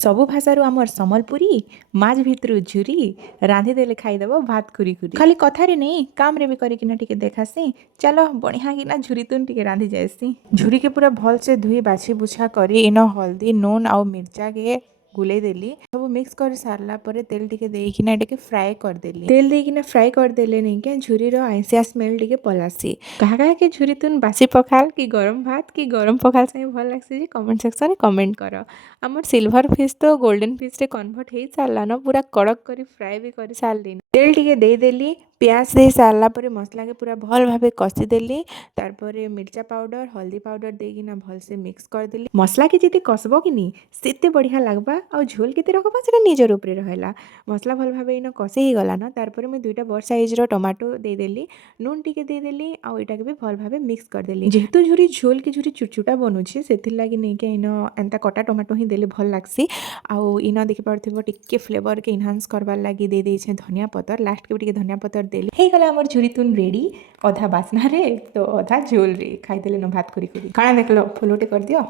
सबु भाषारू आमर सम्बलपुरी माछ भितरू झुरी रांधिदेले खाइदेव भात खुरी खुरी खाली कथारे नहीं काम रे भी करिकिना टिके देखासी। चलो बढ़िया किना झुरी तुन टिके रांधि जाएसी। झुरी के पूरा भल से धुई बाछी बुछा करी इन हल्दी नून आउ मिर्चा के गुले देली सब मिक्स कर सारला परे तेल टिके देइकिना टिके फ्राई कर देली। तेल देइकिना फ्राई कर देले नहीं के झुरी रो आइसिया स्मेल टिके पलासी। कहा कहा के झुरी तुन बासी पखाल कि गरम भात कि गरम पखाल से भल लागसी जे कमेंट सेक्शन में कमेंट कर। आमर सिल्वर फिश तो गोल्डन फिश रे कन्वर्ट हो सारा न पूरा कड़क करी फ्राए भी कर सारे। तेल टिके देदेली प्याज दे सारा पर मसला के पूरा भल भाव कषिदेली तार मिर्चा पाउडर हल्दी पाउडर देकिना भल से मिक्स करदेली। मसला के जिते कसब कि नहीं सेते बढ़िया लगबा और झोल के रखबा से निजर उपरे रहेला। मसला भल भाव इन कषि ही गला न तार मुझे दुईटा बड़ साइज रो टमाटो देदेली नून टिके देदेली आउ एटा के भी भल भाव मिक्स करदेली। जेहेतु झुरी झोल के झुरी चुटचुटा बनुछि सेथिर लागि नहीं के इन एंता कटा टमाटो ही देले भल लागसी। आउ इन देखि पारथिबो टिके फ्लेवर के इनहांस करबार लागि दे देइछे धनिया पतर लास्ट के टिके धनिया पतर देली हे गला हमर झुरी तुन रेडी अधा बासना रे तो अधा झोल रे खाई देले न भात खुरी खुरी खाना देखलो फॉलोटे कर दियो।